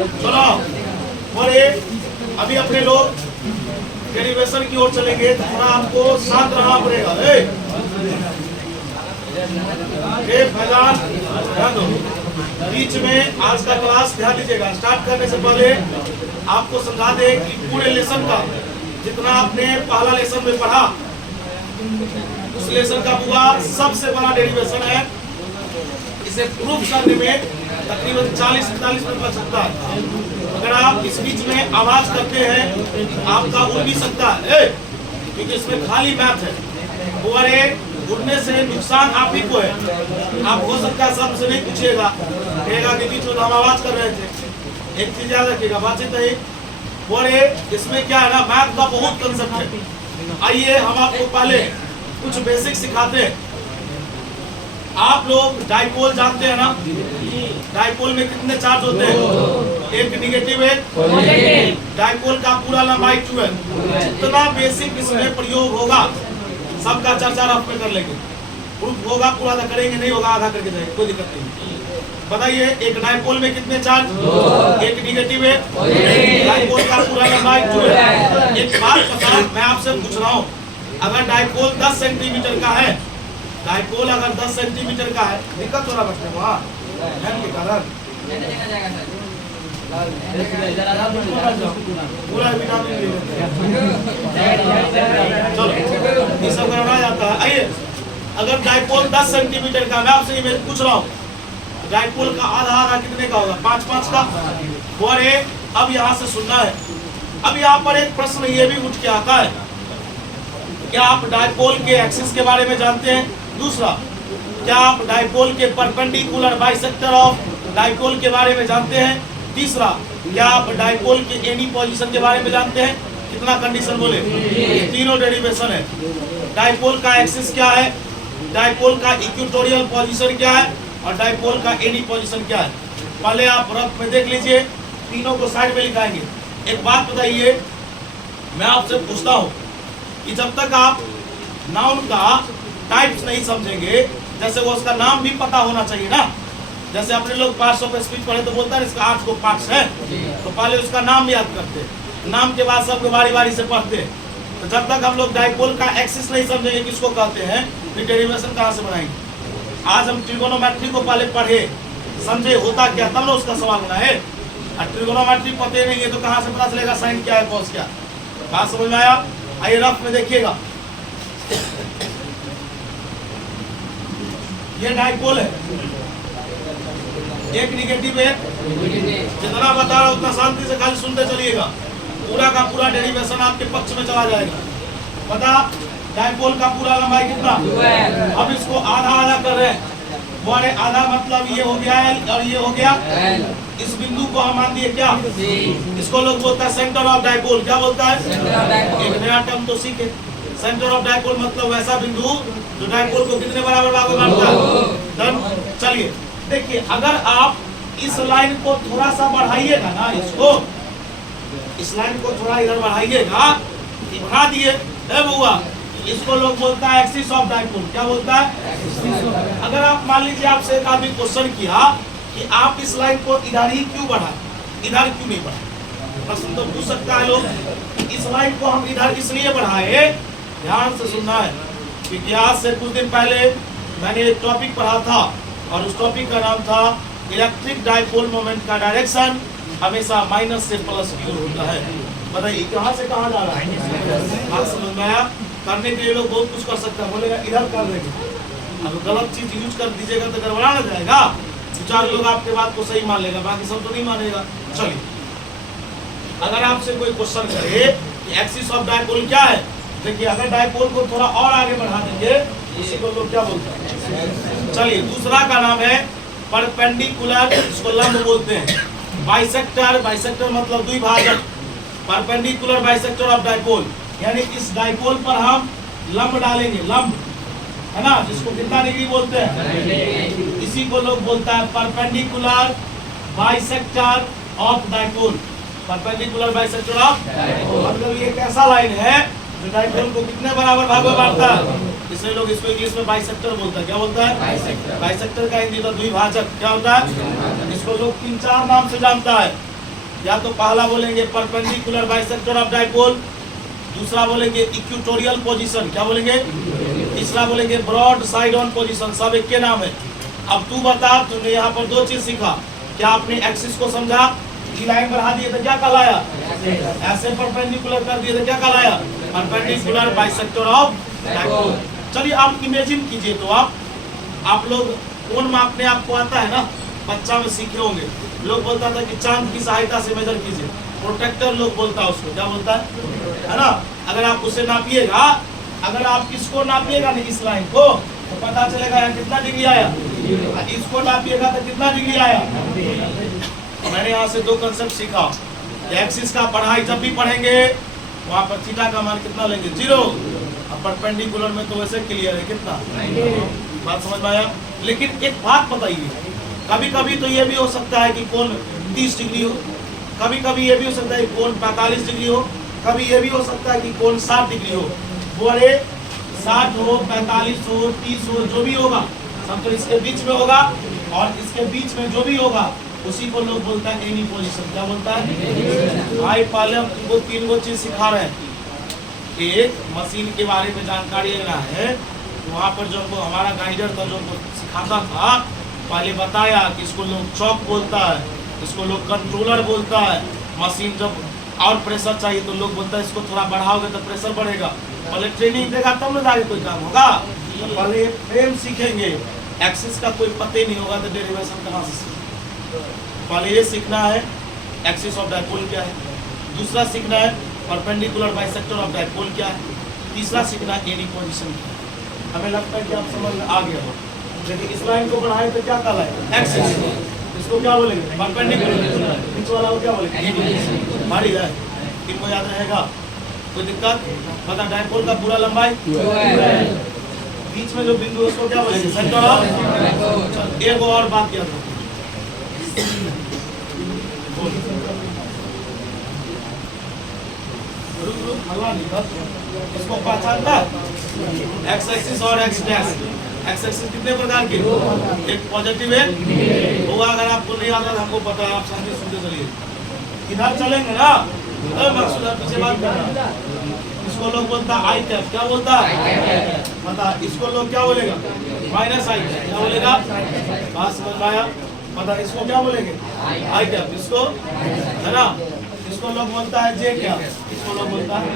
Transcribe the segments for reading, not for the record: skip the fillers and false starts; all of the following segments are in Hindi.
चलो बोले अभी अपने लोग डेरिवेशन की ओर चलेंगे तो थोड़ा आपको शांत रहना पड़ेगा। मैदान ध्यान दो। बीच में आज का क्लास ध्यान दीजिएगा। स्टार्ट करने से पहले आपको समझा दे कि पूरे लेसन का जितना आपने पहला लेसन में पढ़ा उस लेसन का पूरा सबसे बड़ा डेरिवेशन है। इसे प्रूफ करने में तकरीबन 40-45 मिनट लग सकता है। अगर आप इस बीच में आवाज करते हैं आपका उड़ भी सकता है, क्योंकि इसमें खाली मैथ है। उड़ने से नुकसान आप ही को है। आप हो सकता है सबसे नहीं पूछिएगा, कहेगा कि बीच में हम आवाज कर रहे थे। एक चीज याद रखिएगा, बातचीत नहीं। बोले इसमें क्या है ना, मैथ का बहुत कंसेप्ट है। आइए हम आपको पहले कुछ बेसिक सिखाते हैं। आप लोग डाइपोल जानते हैं ना? डाइपोल में कितने चार्ज होते हैं? एक निगेटिव एक। डाइपोल का पूरा लंबाई 2 है। जितना बेसिक इसमें प्रयोग होगा सबका चर्चा आप में कर लेंगे। प्रूफ होगा पूरा करेंगे, नहीं होगा आधा करके जाएंगे, कोई दिक्कत नहीं। बताइए एक डाइपोल में कितने चार्ज? एक निगेटिव है। डाइपोल का पूरा लंबाई 2 है। एक बात पता, मैं आपसे पूछ रहा हूँ, अगर डाइपोल 10 सेंटीमीटर का है, डाइपोल अगर 10 सेंटीमीटर का है, दिक्कत हो रहा बच्चे वहाँ के कारण पूरा विटामिन चलो ये सब करना जाता है। आइए अगर डाइपोल 10 सेंटीमीटर का, मैं आपसे ये पूछ रहा हूँ, डाइपोल का आधा आधा कितने का होगा? 5-5 का। और अब यहाँ से सुनना है। अब यहाँ पर एक प्रश्न ये भी उठ के आता है, क्या आप डाइपोल के एक्सिस के बारे में जानते हैं? दूसरा, क्या आप डाइपोल के परपेंडिकुलर बाइसेक्टर ऑफ डाइपोल के बारे में जानते हैं? तीसरा, क्या आप डाइपोल के एनी पोजीशन के बारे में जानते हैं? कितना कंडीशन बोले? ये तीनों डेरिवेशन है। डाइपोल का एक्सिस क्या है, डाइपोल का इक्वेटोरियल पोजीशन क्या है और डाइपोल का एनी पोजीशन क्या है? पहले आप रफ में देख लीजिए, तीनों को साइड में लिखाएंगे। एक बात बताइए, मैं आपसे पूछता हूँ कि जब तक आप नाउन का टाइप्स नहीं समझेंगे, जैसे वो उसका नाम भी पता होना चाहिए ना। जैसे अपने लोग पार्ट्स ऑफ स्पीच पढ़े तो बोलता है इसका 8 को पार्ट्स है, तो पहले उसका नाम याद करते, नाम के बाद सबको बारी बारी से पढ़ते। तो जब तक हम लोग डाइपोल का एक्सिस नहीं समझेंगे किसको कहते हैं, फिर डेरिवेशन कहाँ से बनाएंगे? आज हम ट्रिगोनोमेट्री को पहले पढ़े समझे होता क्या, तब ना उसका सवाल बना है। और ट्रिगोनोमेट्री पते नहीं है तो कहाँ से पता चलेगा साइन क्या है कॉस क्या? बात समझ में आया? आइए रफ में देखिएगा, ये डाइपोल है, एक निगेटिव है। जितना बता रहा उतना शांति से खाली सुनते चलिएगा, पूरा का पूरा डेरिवेशन आपके पक्ष में चला जाएगा। पता डाइपोल का पूरा लंबाई कितना? अब इसको आधा आधा कर रहे हैं। बोले आधा मतलब ये हो गया L और ये हो गया L। इस बिंदु को हम मान दिए क्या? इसको लोग बोलता है सेंटर ऑफ डाइपोल। क्या बोलता है? एक नया टर्म तो सीखे। सेंटर ऑफ डाइपोल मतलब वैसा बिंदु जो डाइपोल को कितने बराबर भागों में बांटता है? डन। चलिए देखिए, अगर आप इस लाइन को थोड़ा सा बढ़ाइएगा ना, इसको इस लाइन को थोड़ा इधर बढ़ाइएगा, बढ़ा दिए बुआ, इसको लोग बोलता है एक्सिस ऑफ डाइपोल। क्या बोलता है? अगर आप मान लीजिए आपसे एक आदमी क्वेश्चन किया कि आप इस लाइन को इधर ही क्यों बढ़ाए, इधर क्यों नहीं बढ़ाए, प्रश्न तो पूछ सकता है लोग। इस लाइन को हम इधर इसलिए बढ़ाए, ध्यान से सुनना है, क्योंकि आज से कुछ दिन पहले मैंने एक टॉपिक पढ़ा था और उस टॉपिक का नाम था इलेक्ट्रिक डाइपोल मोमेंट का डायरेक्शन हमेशा माइनस से प्लस की ओर होता है। बताइए कहाँ से कहाँ जा रहा है? बात समझ में आया? करने के लिए लोग बहुत कुछ कर सकते हैं, बोलेगा इधर कर देंगे। अब गलत चीज यूज कर दीजिएगा तो गड़बड़ा ना जाएगा। 4 लोग आपके बात को सही मान लेगा, बाकी सब तो नहीं मानेगा। चलिए, अगर आपसे कोई क्वेश्चन करे कि एक्सिस ऑफ डाइपोल क्या है, देखिए अगर डाइपोल को थोड़ा और आगे बढ़ा देंगे उसी को लोग क्या बोलते हैं? चलिए, दूसरा का नाम है परपेंडिकुलर, इसको लंब बोलते हैं। बाइसेक्टर, बाइसेक्टर मतलब द्विभाजक। परपेंडिकुलर बाइसेक्टर ऑफ डाइपोल, यानी इस डाइपोल पर हम लंब डालेंगे, लंब है ना, जिसको कितना डिग्री बोलते हैं? इसी को लोग बोलता है perpendicular bisector of dipole. Perpendicular bisector of dipole मतलब ये एक ऐसा लाइन है जो डाइपोल को कितने बराबर भागों में बांटता है, इसलिए लोग इसको इंग्लिश में बाइसेक्टर बोलता है। क्या बोलता है? बाइसेक्टर। बाइसेक्टर का हिंदी तो द्विभाजक। क्या होता है? इसको लोग 3-4 नाम से जानता है। या तो पहला बोलेंगे परपेंडिकुलर बाइसेक्टर ऑफ डाइपोल, दूसरा बोलेंगे इक्वेटोरियल पोजीशन, क्या बोलेंगे, तीसरा बोलेंगे ब्रॉड साइड ऑन पोजीशन। सब एक के नाम है। अब तू बता, तूने यहाँ पर दो चीज सीखा। क्या आपने एक्सिस को समझा? लाइन बढ़ा दिए तो क्या कहलाया? ऐसे परपेंडिकुलर कर दिए तो क्या कहलाया? Perpendicular bisector of dipole. चलिए आप इमेजिन कीजिए, तो आप लोग कोण मापने आपको आता है ना, बच्चा में सीखे होंगे। लोग बोलता था कि चांद की सहायता से मेजर कीजिए, प्रोटेक्टर लोग बोलता है उसको, क्या बोलता है ना। अगर आप उसे नापिएगा, अगर आप इसको नापिएगा नहीं इस लाइन को, तो पता चलेगा यहाँ कितना डिग्री आया। इसको नापिएगा तो कितना डिग्री आया। मैंने यहाँ से दो कंसेप्ट सीखा। एक्सिस का पढ़ाई जब भी पढ़ेंगे वहाँ पर थीटा का मान कितना लेंगे? 0। अब परपेंडिकुलर में तो वैसे क्लियर है, कितना, बात समझ में आया। लेकिन एक बात बताइए, कभी कभी तो ये भी हो सकता है कि कोण 30 डिग्री हो, कभी कभी ये भी हो सकता है कि कोण 45 डिग्री हो, कभी ये भी हो सकता है कि कोण 60 डिग्री हो। बोले 60 हो, 45 हो, 30 हो, जो भी होगा सब तो इसके बीच में होगा, और इसके बीच में जो भी होगा उसी को लोग बोलता है एनी पोजीशन। क्या बोलता है भाई? पहले हम तुमको 3 गो चीज सिखा रहे हैं। एक, मशीन के बारे में जानकारी लेना है, तो वहाँ पर जो हमको हमारा गाइडर था जो सिखाता था, पहले बताया कि इसको लोग चॉक बोलता है, इसको लोग कंट्रोलर बोलता है। मशीन जब और प्रेशर चाहिए तो लोग बोलता है इसको थोड़ा बढ़ाओगे तो प्रेशर बढ़ेगा। पहले ट्रेनिंग देगा तब ना जाके कोई काम होगा। तो पहले फ्रेम सीखेंगे, एक्सिस का कोई पता ही नहीं होगा तो डेरिवेशन कहाँ से सीखेंगे। पहले ये सीखना है एक्सिस ऑफ डाइपोल क्या है, दूसरा सीखना है परपेंडिकुलर बाइसेक्टर ऑफ डाइपोल क्या है, तीसरा सीखना है एनी पोजीशन क्या है। हमें लगता है कि आप समझ में आ गया हो। लेकिन इस लाइन को बढ़ाए तो क्या कहलाएगा? एक्सिस। इसको क्या बोलेंगे? परपेंडिकुलर। बीच वाला को क्या बोलेंगे? भारी है। किनको याद रहेगा? कोई दिक्कत? पता डाइपोल का पूरा लंबाई, बीच में जो बिंदु उसको क्या बोलेंगे? Centre of. एक और बात याद रखो, इसको पहचानता एक्स एक्सिस और एक्स डैश। एक्स एक्सिस कितने प्रकार के? एक पॉजिटिव है होगा। अगर आपको नहीं आता तो हमको पता है, आप सामने सुनते चलिए। इधर चलेंगे ना, मकसूद पीछे बात करना। इसको लोग बोलता है आई कैप। क्या बोलता है? पता। इसको लोग क्या बोलेगा? माइनस आई कैप। क्या बोलेगा? बात समझ में आया? पता। इसको क्या बोलेंगे? आई कैप। इसको है ना, इसको लोग बोलता है जे कैप। इसको लोग बोलता है,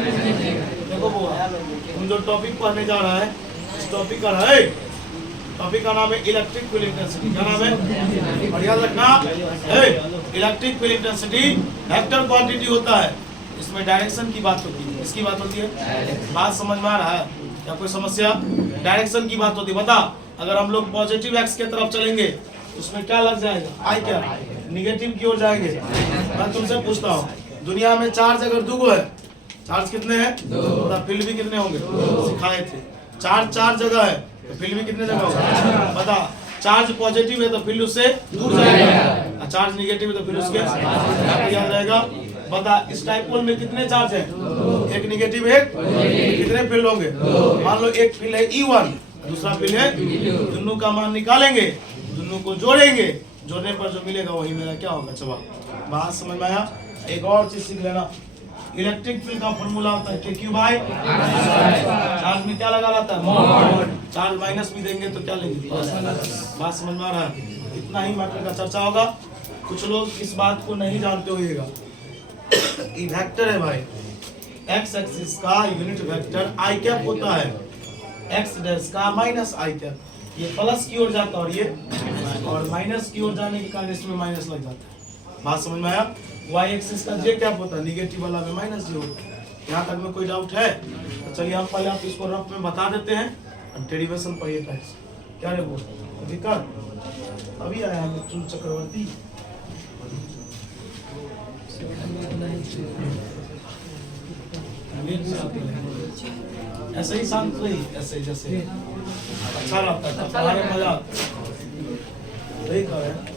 देखो वो हम जो टॉपिक पढ़ने जा रहा है, इस टॉपिक का है, टॉपिक का नाम है इलेक्ट्रिक फील्ड इंटेंसिटी। क्या नाम है? और याद रखना, electric field intensity vector quantity होता है। इसमें डायरेक्शन की बात होती है। इसकी बात होती है। बात समझ में आ रहा है क्या? कोई समस्या? डायरेक्शन की बात होती है। बता, अगर हम लोग पॉजिटिव एक्स के तरफ चलेंगे उसमें क्या लग जाएगा? आई क्या? निगेटिव की ओर जाएंगे। मैं तुमसे पूछता हूँ, दुनिया में चार्ज अगर 2 है, चार्ज कितने हैं? 2। फील्ड भी कितने होंगे? सिखाए थे। चार्ज 4 जगह है तो फील्ड भी कितने जगह होगा? बता। चार्ज पॉजिटिव है तो फील्ड उससे दूर जाएगा, चार्ज निगेटिव है तो फील्ड उसके याद रहेगा। बता, इस डाइपोल में कितने चार्ज हैं? एक निगेटिव है, कितने फील्ड होंगे? मान लो एक फील्ड है E1, दूसरा फील्ड है, दोनों का मान निकालेंगे, दोनों को जोड़ेंगे, जोड़ने पर जो मिलेगा वही मेरा क्या होगा? जवाब। बात समझ में आया? एक और चीज सीख लेना, इलेक्ट्रिक फील्ड का फॉर्मूला होता है KQ बाय चार्ज में क्या लगा रहता है? चार्ज माइनस भी देंगे तो क्या लेंगे? बात समझ में आ रहा है? इतना ही मैटर का चर्चा होगा। कुछ लोग इस बात को नहीं जानते होइएगा, ये वेक्टर है भाई, एक्स एक्सिस का यूनिट वेक्टर आई कैप होता है, एक्स डैश का माइनस आई कैप। ये प्लस की ओर जाता है और ये और माइनस की ओर जाने के कारण इसमें माइनस लग जाता है। बात समझ में आया? वाई एक्सिस का जे कैप होता है, निगेटिव वाला में माइनस जे होता है। यहाँ तक में कोई डाउट है? तो चलिए हम पहले आप इसको रफ में बता देते हैं, डेरिवेशन पढ़िए टाइप्स। क्या रे वो दिक्कत अभी आया है मिथुन चक्रवर्ती। ऐसे ही शांत रही, ऐसे जैसे अच्छा रहता है, तुम्हारे मजा वही कर रहे हैं।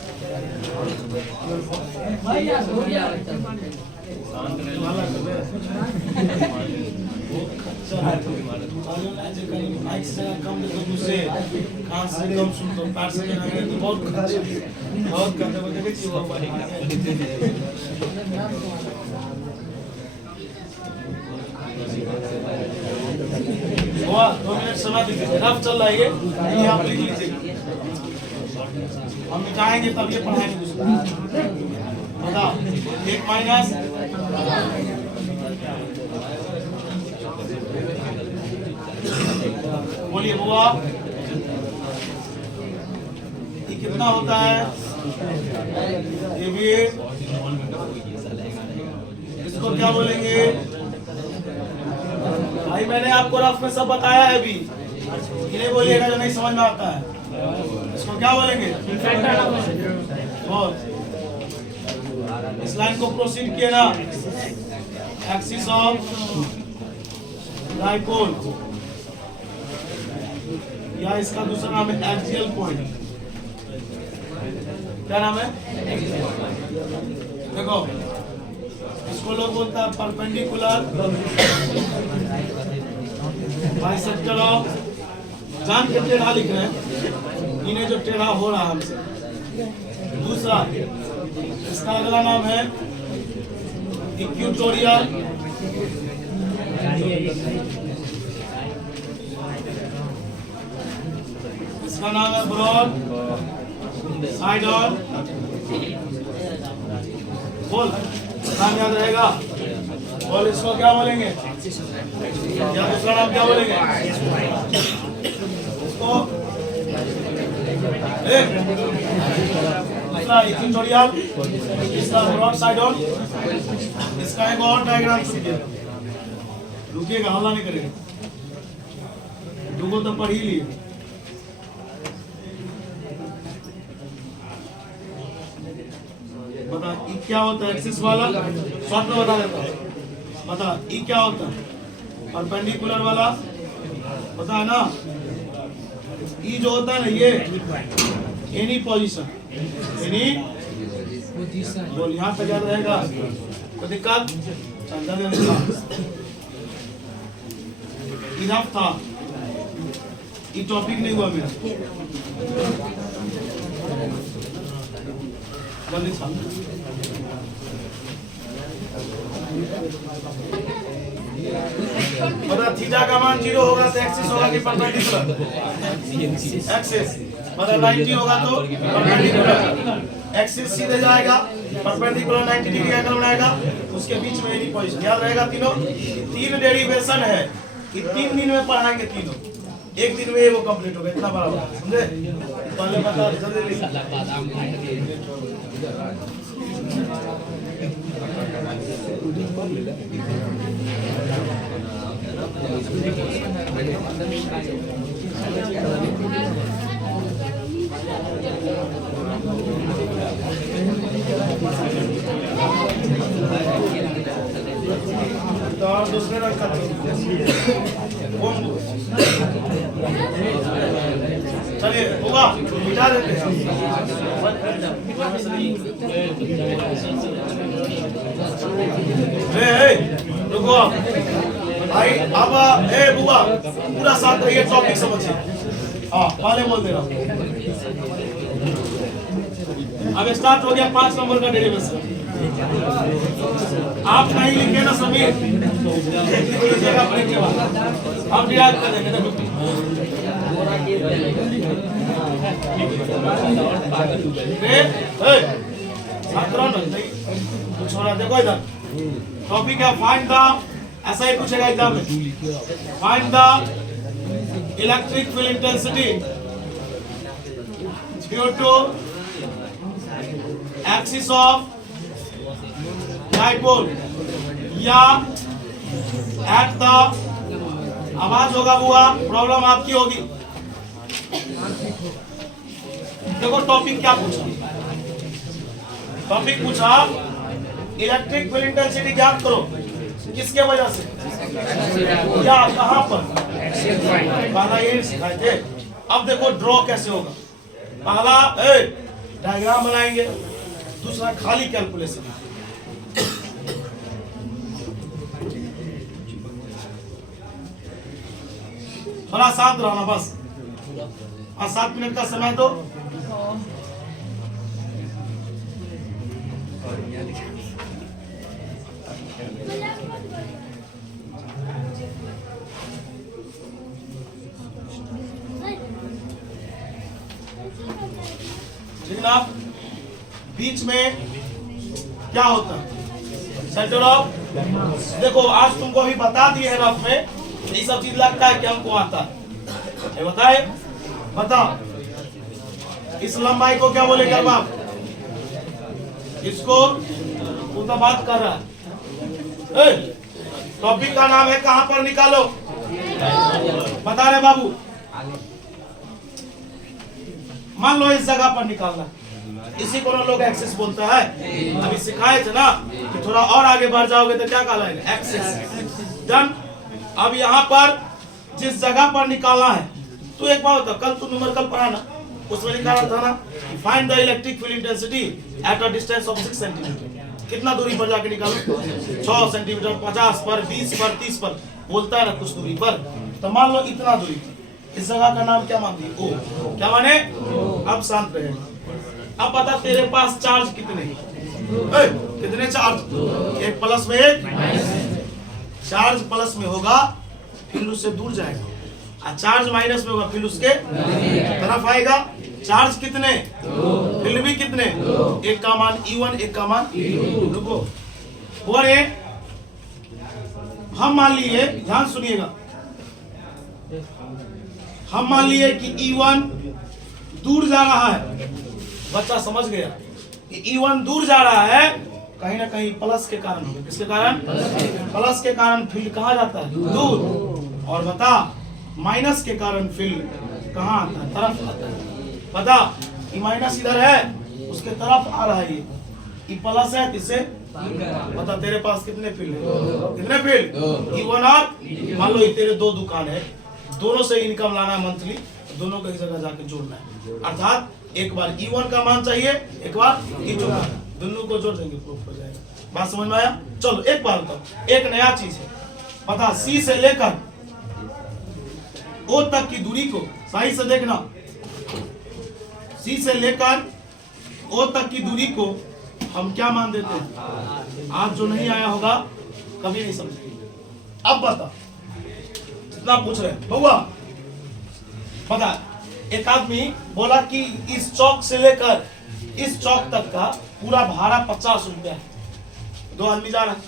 हुआ 2 मिनट समय दीजिए, रफ चल रहा है ये आप लिख लीजिए, हम मिटाएंगे तब ये पढ़ाएंगे दूसरा। बता 1 माइनस बोलिए बुआ ये कितना होता है? ये भी इसको क्या बोलेंगे भाई? मैंने आपको रफ में सब बताया है अभी, इन्हें बोलिएगा जो नहीं समझ में आता है। इसको क्या बोलेंगे? और इस लाइन को प्रोसीड किए ना, एक्सिस ऑफ डाइपोल, या इसका दूसरा नाम है एक्सियल पॉइंट। क्या नाम है? देखो इसको लोग बोलता है परपेंडिकुलर बाइसेक्टर ऑफ, जान के टेढ़ा लिख रहे हैं, इन्हें जो टेढ़ा हो रहा है हमसे। दूसरा इसका अगला नाम है इक्वेटोरियल, इसका नाम है ब्रॉड साइड ऑन। बोल नाम याद रहेगा। और इसको क्या बोलेंगे? या दूसरा नाम क्या बोलेंगे इसको? दूसरा इक्वेटोरियल, इसका ब्रॉड साइड ऑन। इसका एक और डायग्राम रुकिएगा, हल्ला नहीं करेगा, दुगो तो पढ़ ही लिए। बता ई क्या होता है? एक्सिस वाला शॉर्ट में बता देता हूँ। बता ई क्या होता है? परपेंडिकुलर वाला पता है ना? ई जो होता है ना ये एनी पोजीशन, एनी बोल यहाँ तक याद रहेगा तो दिक्कत इनफ था, ये टॉपिक नहीं हुआ मेरा। जल्दी बता थीटा का मान 0 होगा तो एक्सिस होगा कि परपेंडिकुलर? एक्सिस। मतलब 90 होगा तो परपेंडिकुलर, एक्सिस सीधे जाएगा, परपेंडिकुलर 90 डिग्री एंगल बनाएगा, उसके बीच में एनी पोजीशन। याद रहेगा तीनों, 3 डेरिवेशन है कि 3 दिन में पढ़ाएंगे तीनों, एक दिन में वो कंप्लीट होगा, इतना बड़ा होगा, समझे? पहले बता जल्दी तो और दूसरे रंग का चलिए होगा मिटा देते हैं। रुको भाई, अब बुआ पूरा साथ रहिए, टॉपिक समझिए। हाँ पहले बोल दे रहा हूँ, अब स्टार्ट हो गया 5 नंबर का डेरिवेशन। आप नहीं लिखे ना समीर, लीजिएगा ब्रेक के बाद, हम डिराइव कर देंगे। छोड़ा देखो इधर, टॉपिक है फाइंड द, ऐसा ही पूछेगा एग्जाम में, find the electric field intensity due to axis of dipole या एट द, आवाज होगा बुआ, प्रॉब्लम आपकी होगी। देखो टॉपिक क्या पूछा, टॉपिक पूछा इलेक्ट्रिक फील्ड इंटेंसिटी ज्ञात करो, किसके वजह से या कहां पर? पहला ये सिखाए थे। अब देखो ड्रॉ कैसे होगा, पहला डायग्राम बनाएंगे, दूसरा खाली कैलकुलेशन। थोड़ा साथ रहना बस, 7 मिनट का समय दो। इनफ, बीच में क्या होता है? Centre of. देखो आज तुमको अभी बता दिए है रफ में, ये सब चीज लगता है कि हमको आता है। ये बताए, बता इस लंबाई को क्या बोलेंगे अब आप? इसको तू तो बात कर रहा है। टॉपिक का नाम है कहां पर निकालो, बता रहे बाबू। मान लो इस जगह पर निकालना, इसी को लोग एक्सिस बोलता है। अभी सिखाए थे ना कि थोड़ा और आगे बढ़ जाओगे तो क्या कहलाएगा? एक्सिस। डन। अब यहाँ पर जिस जगह पर निकालना है, तो एक बात होता, कल तू न्यूमेरिकल पढ़ा ना, उसमें लिखा रहा था ना, find the electric field intensity at a distance of 6 centimetre. कितना दूरी पर जाके निकालो? 6 सेंटीमीटर, 50 पर, 20 पर, 30 पर, बोलता है ना कुछ दूरी पर। तो मान लो इतना दूरी पर, इस जगह का नाम क्या मान दिए? ओ। क्या माने? अब शांत रहे। अब बता तेरे पास चार्ज कितने? कितने चार्ज? एक प्लस में एक। चार्ज प्लस में होगा फिर उससे दूर जाएगा, और चार्ज माइनस में होगा फिर उसके तरफ आएगा। चार्ज कितने? फिर भी कितने? एक का मान E1, एक का मान E2। रुको, और हम मान लिए, ध्यान सुनिएगा, हम मान लिए कि E1 दूर जा रहा है। बच्चा समझ गया कि E1 दूर जा रहा है, कहीं ना कहीं प्लस के कारण होगा। किसके कारण? प्लस के कारण फील्ड कहाँ जाता है? दूर। और बता माइनस के कारण फील्ड कहाँ आता है? तरफ आता है। बता ये माइनस इधर है, उसके तरफ आ रहा है, ये प्लस है किससे? बता तेरे पास कितने फील्ड है? कितने फील्ड? E1 और मान लो ये तेरे दो दुकान है, दोनों से इनकम लाना है मंथली, दोनों को एक जगह जाके जोड़ना है। अर्थात एक बार E1 का मान चाहिए, एक बार E2 का, दोनों को जोड़ देंगे, प्रूफ हो जाएगा। बात समझ में आया? चलो एक बार बताओ, एक नया चीज है, बता C से लेकर O तक की दूरी को, सही से देखना, C से लेकर O तक की दूरी को हम क्या मान देते हैं? आज जो नहीं आया होगा कभी नहीं समझेंगे। अब बता, जितना पूछ रहे बउआ, बता एक आदमी बोला कि इस चौक से लेकर इस चौक तक का पूरा भाड़ा 50 रुपया है, दो आदमी जा रहा है,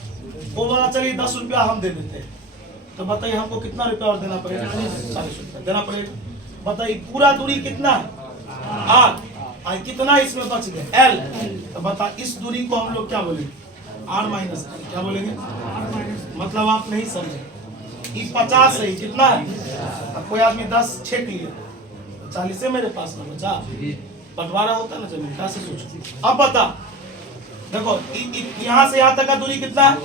वो बोला चलिए 10 रुपया हम दे देते हैं। तो बताइए हमको कितना रुपया और देना पड़ेगा? 40 रुपया देना पड़ेगा। बताइए पूरा दूरी कितना है? R। कितना इसमें बच गया? L। तो बता इस दूरी को हम लोग क्या बोलेंगे? R माइनस, क्या बोलेंगे? मतलब आप नहीं समझे, ये 50 है, कितना है? अब कोई आदमी 10 छेक लिया, 40 है मेरे पास ना बचा, बंटवारा होता ना जमीन, कैसे सोचो? अब बता, देखो यहाँ से यहाँ तक का दूरी कितना है?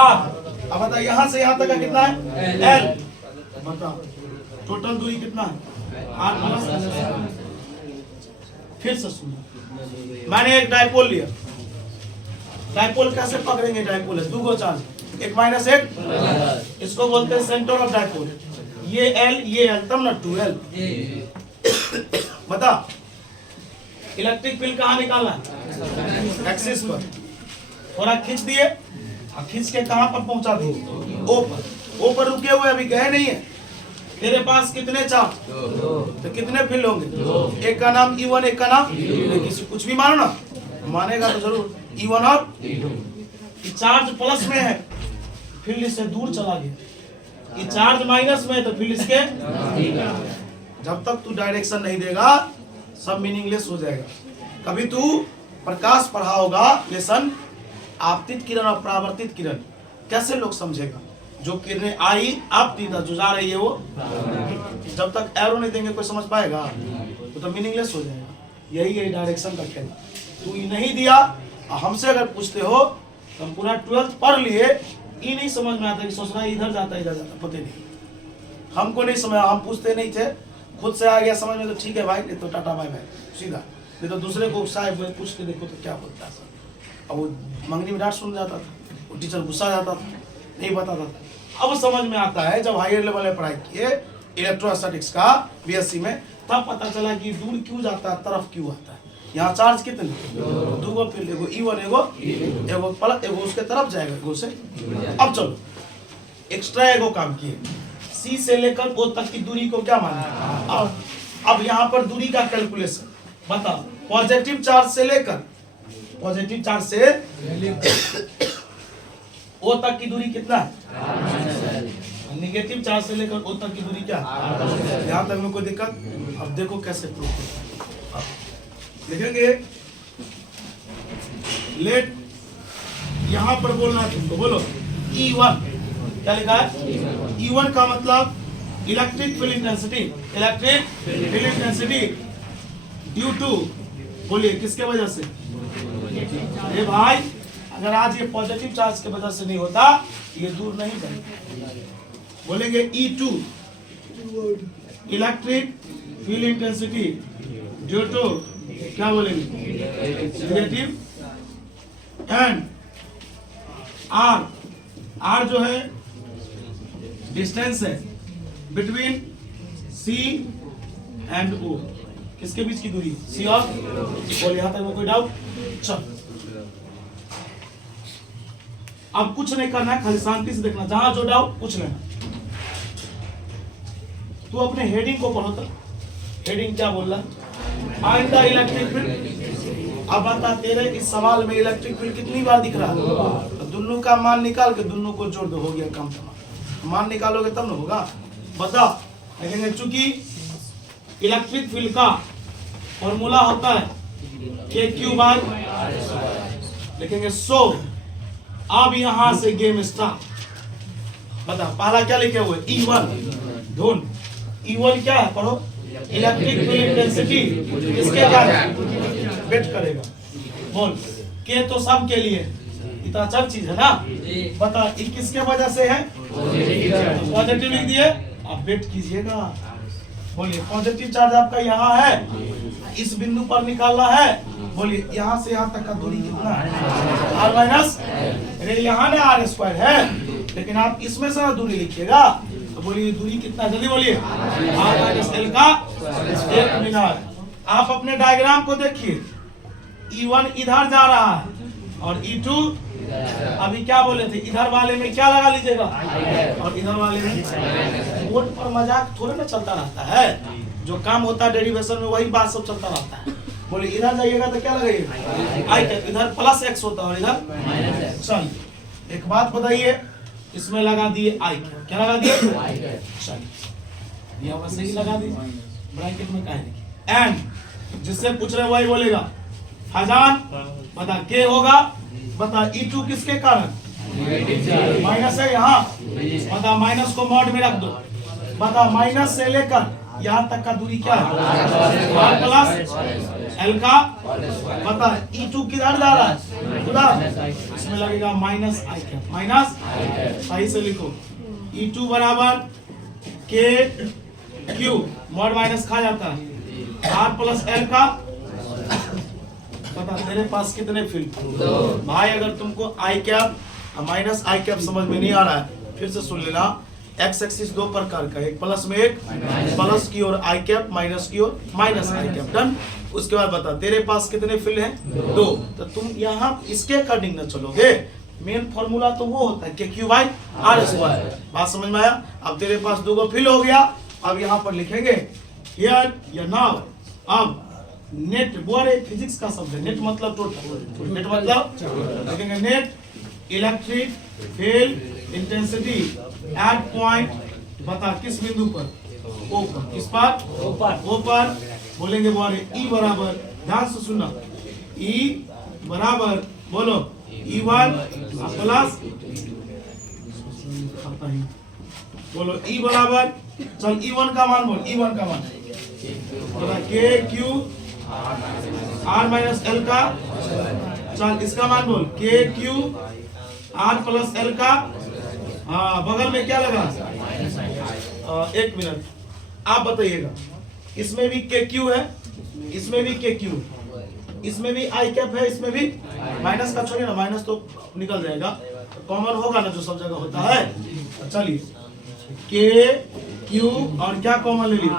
R। अब बता यहाँ से यहाँ तक का कितना है? L। बता टोटल दूरी कितना है? R plus. फिर से सुनो, मैंने एक डायपोल लिया, डायपोल कैसे पकड़ेंगे? डायपोल है, दो गो चार्ज, एक माइनस एक, इसको बोलते हैं सेंटर ऑफ डायपोल। ये L, ये L, तब ना 2L। बता इलेक्ट्रिक फील्ड कहाँ निकालना है? एक्सिस पर। थोड़ा खींच दिए, खींच के कहां पर पहुंचा दिए? O पर। O पर रुके हुए, अभी गए नहीं है। तेरे पास कितने चार्ज? तो कितने फील्ड होंगे? एक का नाम E1, एक का नाम किसी, कुछ भी मानो ना, मानेगा तो जरूर E1 और E2। चार्ज प्लस में है, फील्ड इससे दूर चला गया। ये चार्ज माइनस में है, तो फील्ड इसके, जब तक तू डायरेक्शन नहीं देगा सब मीनिंगलेस हो जाएगा। कभी तू प्रकाश पढ़ा होगा लेसन, आपतित किरण और परावर्तित किरण, कैसे लोग समझेगा? जो किरणें आई आपतित, जो जा रही है वो, जब तक एरो नहीं देंगे कोई समझ पाएगा? वो तो मीनिंगलेस हो जाएगा। यही डायरेक्शन का खेल। तू ये नहीं दिया, हमसे अगर पूछते हो तो हम पूरा 12th पढ़ लिए, ये नहीं समझ में आता कि सोच रहा है इधर जाता इधर जाता, पता नहीं, हमको नहीं समझ, हम पूछते नहीं थे, खुद से आ गया समझ में तो ठीक है भाई, नहीं तो टाटा बाय बाय सीधा। नहीं तो दूसरे को साहब पूछ के देखो तो क्या बोलता है सर। अब वो मंगनी में डांट सुन जाता था, वो टीचर गुस्सा जाता था, नहीं बताता था। अब समझ में आता है जब हायर लेवल में पढ़ाई किए इलेक्ट्रोस्टैटिक्स का बीएससी में, तब पता चला कि दूर क्यों जाता है, तरफ क्यों आता है। यहाँ चार्ज कितने? दो गो फील्ड, एगो E1, एगो प्लस, एगो उसके तरफ जाएगा, एगो से। अब चलो एक्स्ट्रा एगो काम किए, C से लेकर O तक की दूरी को क्या माना? अब यहाँ पर दूरी का कैलकुलेशन बता, पॉजिटिव चार्ज से लेकर पॉजिटिव चार्ज से ओ तक की दूरी कितना है? निगेटिव चार्ज से लेकर ओ तक की दूरी क्या है? यहाँ तक में कोई दिक्कत? अब देखो कैसे प्रूव करते हैं। लिखेंगे लेट, यहां पर बोलना है तुमको, बोलो E1। क्या लिखा है? E1 का मतलब electric field intensity, electric field intensity due to, बोलिए किसके वजह से? अरे भाई अगर आज ये पॉजिटिव चार्ज की वजह से नहीं होता ये दूर नहीं बढ़ेगा। बोलेंगे E2 electric field intensity due to, क्या बोलेंगे? नेगेटिव, एंड R जो है डिस्टेंस है बिटवीन C एंड O, किसके बीच की दूरी? C और बोल। यहां तक में कोई डाउट? चल अब कुछ नहीं करना है, खाली शांति से देखना, जहां जो डाउट पूछ लेना। तू अपने हेडिंग को पढ़ो, तो हेडिंग क्या बोल रहा है? Find the electric field. अब बता तेरे इस सवाल में इलेक्ट्रिक फील्ड कितनी बार दिख रहा है? तो दोनों का मान निकाल के दोनों को जोड़ दो, हो गया काम तमाम। मान निकालोगे तब ना होगा, बता। लेकिन चूंकि इलेक्ट्रिक फील्ड का फॉर्मूला होता है KQ/, लिखेंगे सो। अब यहां से गेम स्टार्ट। बता पहला क्या लिखे हुए? E1 ढूंढ। E1 क्या है? पढ़ो। इलेक्ट्रिक फील्ड इंटेंसिटी किसके कारण वेट करेगा? बोल। के तो सब के लिए, इतना अच्छा चीज है ना। बता ये किसके वजह से है? पॉजिटिव लिख दिए। अब वेट कीजिएगा, बोलिए पॉजिटिव चार्ज आपका यहाँ है, इस बिंदु पर निकालना है। बोलिए यहाँ से यहाँ तक का दूरी कितना है? R माइनस, अरे यहाँ ना R² है, लेकिन आप इसमें से ना दूरी लिखिएगा। तो बोलिए दूरी कितना? जल्दी बोलिए। R माइनस L का 1 मीटर। आप अपने डायग्राम को देखिए, E1 इधर जा रहा है और E2 अभी क्या बोले थे? इधर वाले में क्या लगा लीजिएगा और इधर वाले में। बोर्ड पर मजाक थोड़ा ना चलता रहता है, जो काम होता है डेरिवेशन में वही बात सब चलता रहता है। बोले इधर जाइएगा तो क्या लगाइएगा? आई कैप। इधर +x होता है और इधर चलिए। एक बात बताइए, इसमें लगा दिए आई कैप। क्या लगा दिए? चलिए यहाँ वैसे ही लगा दिए, ब्रैकेट में क्या है? एंड जिससे पूछ रहे वही बोलेगा। फैजान बता के होगा? बता E2 किसके कारण? माइनस है यहाँ। बता माइनस को मॉड में रख दो। बता माइनस से लेकर यहाँ तक का दूरी क्या है? प्लस L का। बता E2 किधर जा रहा है? उधर। इसमें लगेगा माइनस आई कैप, माइनस। सही से लिखो। E2 बराबर KQ, मॉड माइनस खा जाता है, R प्लस L का। बता तेरे पास कितने फील्ड? भाई अगर तुमको आई कैप माइनस आई कैप समझ में नहीं आ रहा है, फिर से सुन लेना। एक्स एक्सिस दो प्रकार का, एक प्लस में एक, प्लस की ओर आई कैप, माइनस की ओर माइनस आई कैप। डन। उसके बाद बता तेरे पास कितने फील्ड हैं? 2। तो तुम यहाँ इसके अकॉर्डिंग न चलोगे, मेन फॉर्मूला तो वो होता है KQ/R²। बात समझ में आया? अब तेरे पास 2 फील्ड हो गया। अब यहाँ पर लिखेंगे हियर या नाउ। अब नेट, वो फिजिक्स का शब्द है, नेट मतलब टोटल, नेट मतलब लिखेंगे net electric field intensity at point. बता किस बिंदु पर? O पर। किस पर? O पर। बोलेंगे E बराबर, ध्यान से सुनना, E बराबर बोलो E1 प्लस, बोलो E बराबर, चल E1 का मान बोल। E1 का मान KQ R माइनस L का। चल इसका मान बोल KQ R प्लस L का। हाँ बगल में क्या लगा? 1 मिनट। आप बताइएगा, इसमें भी KQ है, इसमें भी KQ, इसमें भी आई कैप है, इसमें भी माइनस का छोड़िए ना, माइनस तो निकल जाएगा, कॉमन होगा ना जो सब जगह होता है। चलिए KQ और क्या कॉमन ले लिए?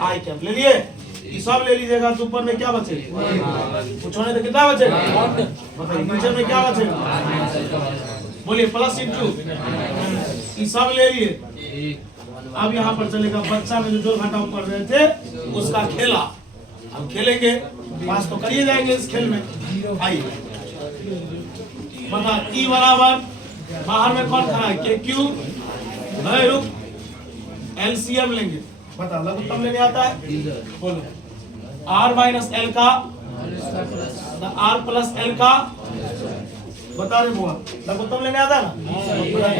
आई कैप ले लिए। ये सब ले लीजिएगा तो ऊपर में क्या बचेगा? छोड़ने तो कितना बचेगा? बताइए नीचे में क्या बचेगा? बोलिए प्लस इंटू। ये सब ले लिए। अब यहाँ पर चलेगा बच्चा में जो जोड़ घटाव कर रहे थे उसका खेला। अब खेलेंगे पास तो करिए जाएंगे इस खेल में। आइए बता ई बराबर बाहर में कौन खड़ा है के क्यू रुक एलसीएम लेंगे। बता लघुत्तम लेने आता है बोलो आर माइनस एल का आर प्लस एल का बता रहे बुआ लघुत्तम लेने आता है ना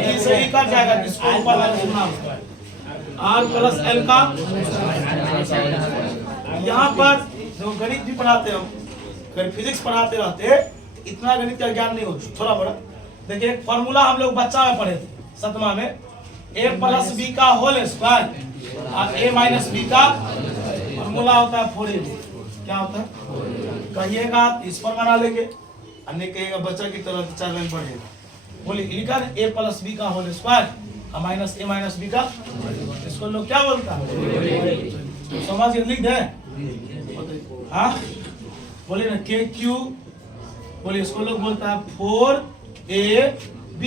ई से ई कट जाएगा किसको ऊपर वाला सुनना आर प्लस एल का। यहाँ पर जो गणित भी पढ़ाते हम फिजिक्स पढ़ाते रहते इतना गणित का ज्ञान नहीं होता थोड़ा बड़ा। देखिए एक फॉर्मूला हम लोग बच्चा में पढ़े थे सतमा में ए प्लस बी का होल स्क्वायर और ए माइनस बी का फॉर्मूला होता है 4ab। क्या होता है कहिएगा इस पर बना लेंगे अन्य कहेगा बच्चा की तरह 4 लाइन पढ़ेगा। बोलिए लिखा ए प्लस बी का होल स्क्वायर माइनस ए माइनस बी का इसको लोग क्या बोलता है समझ के लिख दे। हाँ बोलिए ना के क्यू बोलिए इसको लोग बोलता है 4ab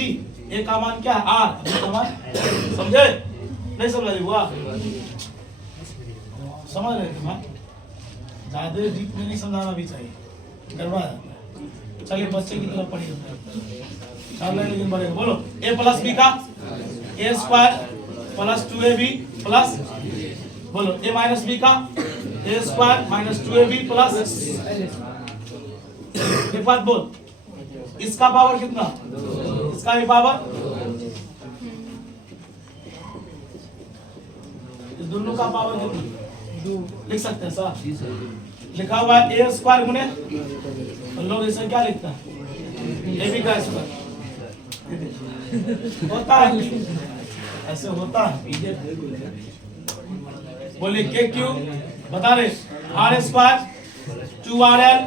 ए का मान क्या है आर बी का मान समझे नहीं समझ हुआ समझ रहे ज्यादा डीप में नहीं समझाना भी चाहिए करवा चलिए बच्चे की तरफ पढ़िए लेकिन बढ़ेगा। बोलो ए प्लस बी का ए स्क्वायर प्लस 2ab प्लस बोलो ए माइनस बी का ए स्क्वायर माइनस 2ab प्लस एक बात बोल इसका पावर कितना इसका भी पावर इस दोनों का पावर कितना लिख सकते हैं सर लिखा हुआ है ए स्क्वायर गुने तो लोग इसे क्या लिखता है ए बी का स्क्वायर होता है ऐसे होता है। बोलिए के क्यू बता रहे are square 2rl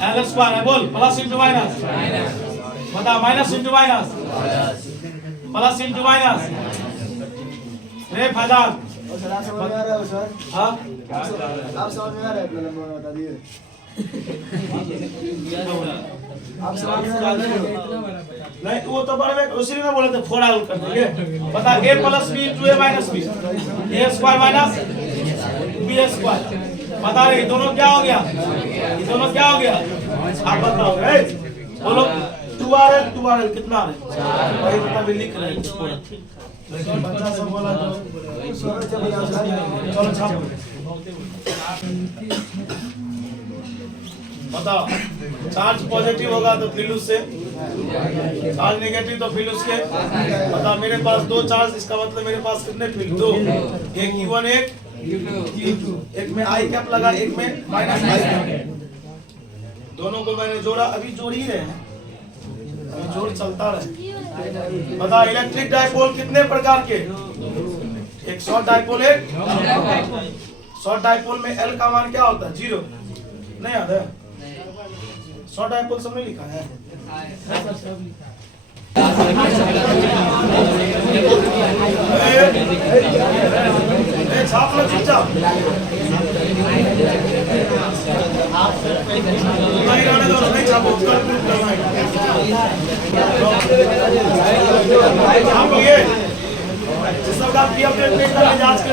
L square है बोल प्लस इंटू माइनस बता minus into minus plus into minus रे फैजाद आप समझ में आ रहा है सर हाँ आप समझ में आ रहा है अपना नंबर बता दिए आप समझ में आ रहा है नहीं वो तो बड़े उसी में बोले थे 4rl कर देंगे। बता a plus B into A minus B A square minus B square बता रहे दोनों क्या हो गया ये दोनों क्या हो गया आप बताओ बोलो 2rl कितना आ रहा है वही बता भी लिख रहे हैं लेकिन बच्चा सब बोला तो चलो छाप बताओ चार्ज पॉजिटिव होगा तो फिर उससे चार्ज नेगेटिव तो फिर उसके बता मेरे पास दो चार्ज इसका मतलब मेरे पास कितने फील्ड दो एक U1 एक में आई कैप लगा एक में माइनस आई कैप दोनों को मैंने जोड़ा अभी जोड़ ही रहे हैं अभी जोड़ चलता रहे। बता इलेक्ट्रिक डाइपोल कितने प्रकार के एक शॉर्ट डाइपोल एक शॉर्ट डाइपोल में एल का मान क्या होता है 0 नहीं याद है शॉर्ट डाइपोल सब में लिखा है छाप लो चुपचाप नहीं छापो छाप लिए जिस सबका जांच के